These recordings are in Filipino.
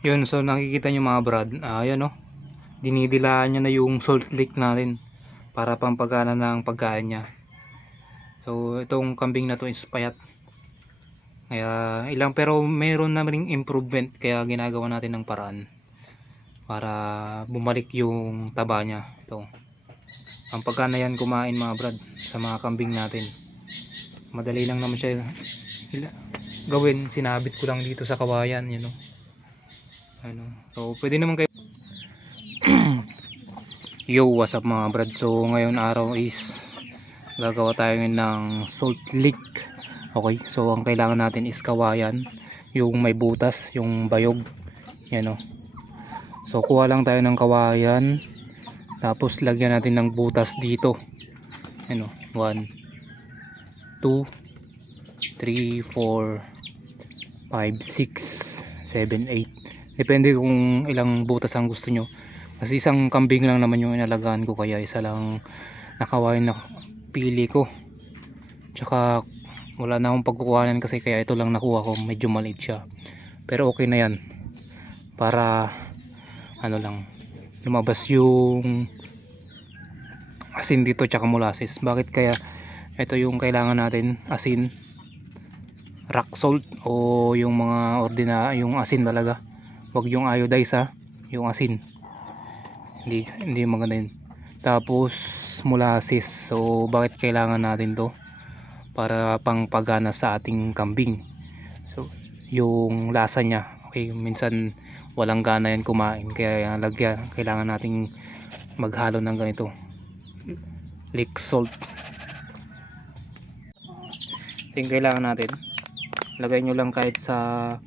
Yun, so nakikita nyo mga brad, ayan oh, dinidilaan niya na yung salt lick natin para pampagana ng pagkain niya. So itong kambing na to is payat, kaya ilang, pero meron na ring improvement, kaya ginagawa natin ng paraan para bumalik yung taba niya. Ito, ang pagkana yan kumain mga brad sa mga kambing natin. Madali lang naman siya gawin, sinabit ko lang dito sa kawayan, you know. Ano, so pwede naman kayo. Yo, what's up mga brad? So ngayon araw is gagawa tayo ng salt lick. Okay, so ang kailangan natin is kawayan, yung may butas, yung bayog, yan o. So kuha lang tayo ng kawayan, tapos lagyan natin ng butas dito, yan o. 1 2 3 4 5 6 7 8, depende kung ilang butas ang gusto nyo, kasi isang kambing lang naman yung inalagaan ko, kaya isa lang nakawayan na pili ko. Tsaka wala na akong pagkukuhanan kasi, kaya ito lang nakuha ko, medyo maliit siya, pero okay na yan para ano lang, lumabas yung asin dito tsaka molasses. Bakit kaya ito yung kailangan natin, asin, rock salt o yung mga yung asin talaga, wag yung iodize ha, yung asin, hindi maganda yun. Tapos molasses, so bakit kailangan natin to? Para pang pagana sa ating kambing, so yung lasa niya, okay, minsan walang gana yan kumain, kaya kailangan nating maghalo ng ganito, lick salt. Ito yung kailangan natin, lagay nyo lang kahit sa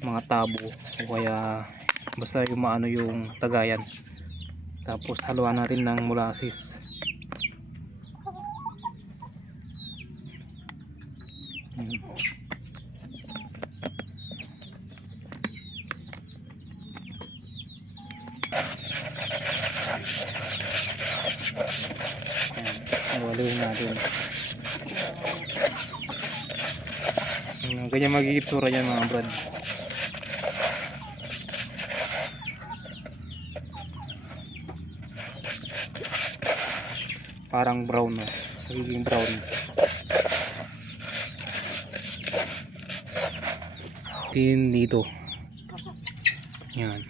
mga tabo o kaya basta yung maano yung tagayan, tapos haluan natin ng molasses. Haluin natin. Ganyan magiging tsura yan mga brad. Parang brown, no? Magiging brown. Tin dito. Yan.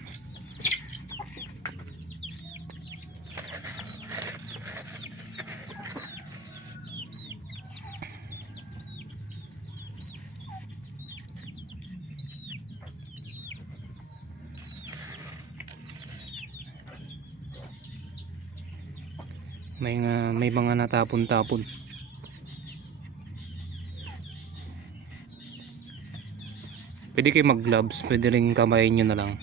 May mga natapon-tapon. Pwede kayo mag gloves, pwede rin kamayin nyo na lang.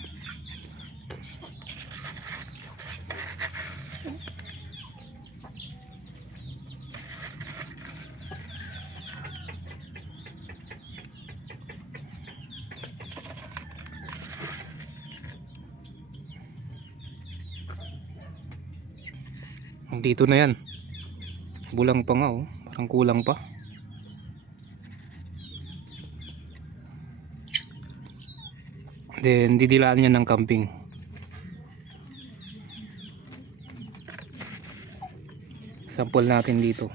Dito na yan, bulang pa nga oh, parang kulang pa. Then didilaan niya ng kambing. Sample natin dito.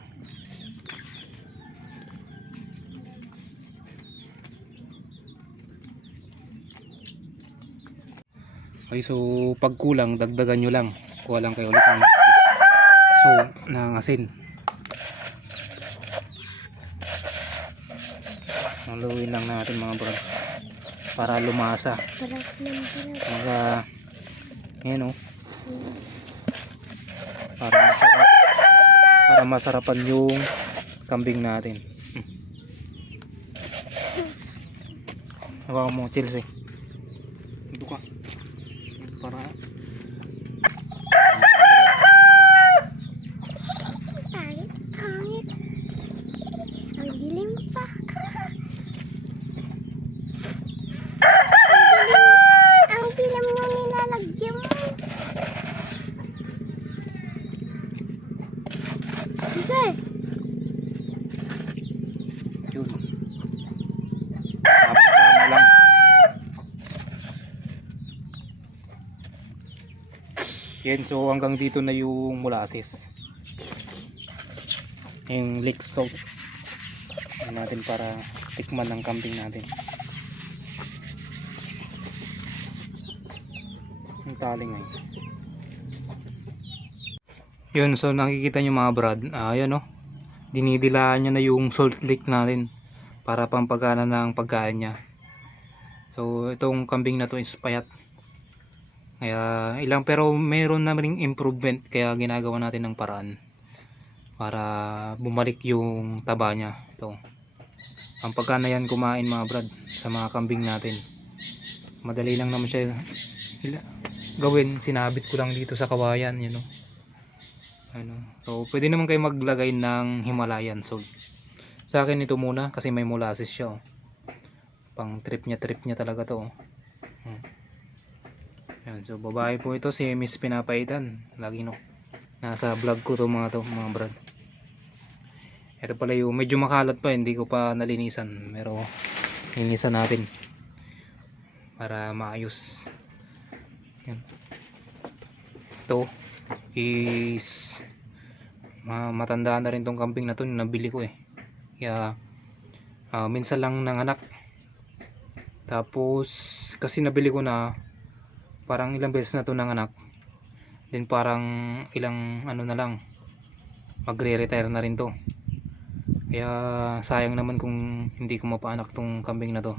Okay, so pag kulang dagdagan nyo lang, kuha lang kayo ulit ng asin. Haluin lang natin mga bro para lumasa. Mga yan oh, para masarapan yung kambing natin. Hawakan mo Chelsea, ito ka para yun. Tama lang. Yan, so hanggang dito na yung molasses. Yung leek salt. Yan natin para tikman ng kambing natin. Yung taling ay. Yun, so nakikita nyo mga brad. Ayan o. Dinidilaan niya na yung salt lick natin para pampagana ng pagkain niya. So itong kambing na to is payat. Kaya ilang, pero meron na ring improvement, kaya ginagawa natin ng paraan para bumalik yung taba niya. Ito. Ang pagkana yan kumain mga brad sa mga kambing natin. Madali lang naman siya gawin. Sinabit ko lang dito sa kawayan, you know. Ano. So pwede naman kayo maglagay ng Himalayan salt. Sa akin ito muna kasi may molasses siya. Oh. Pang trip niya talaga to. Oh. Yan, so babae po ito, si Miss Pinapaitan. Lagi no. Nasa vlog ko to mga brad. Ito pala yung medyo makalat pa, hindi ko pa nalinisan. Pero linisan natin para maayos. Yan. Ito is matanda na rin tong kambing na to, nabili ko eh. Kaya minsan lang nanganak. Tapos kasi nabili ko na parang ilang beses na to nanganak. Then parang ilang ano na lang, magre-retire na rin to. Kaya sayang naman kung hindi ko mapaanak tong kambing na to.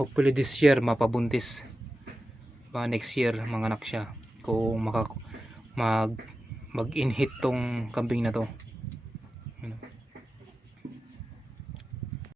Hopefully this year mapabuntis. Baka next year manganak siya kung mag-inhit tong kambing na to.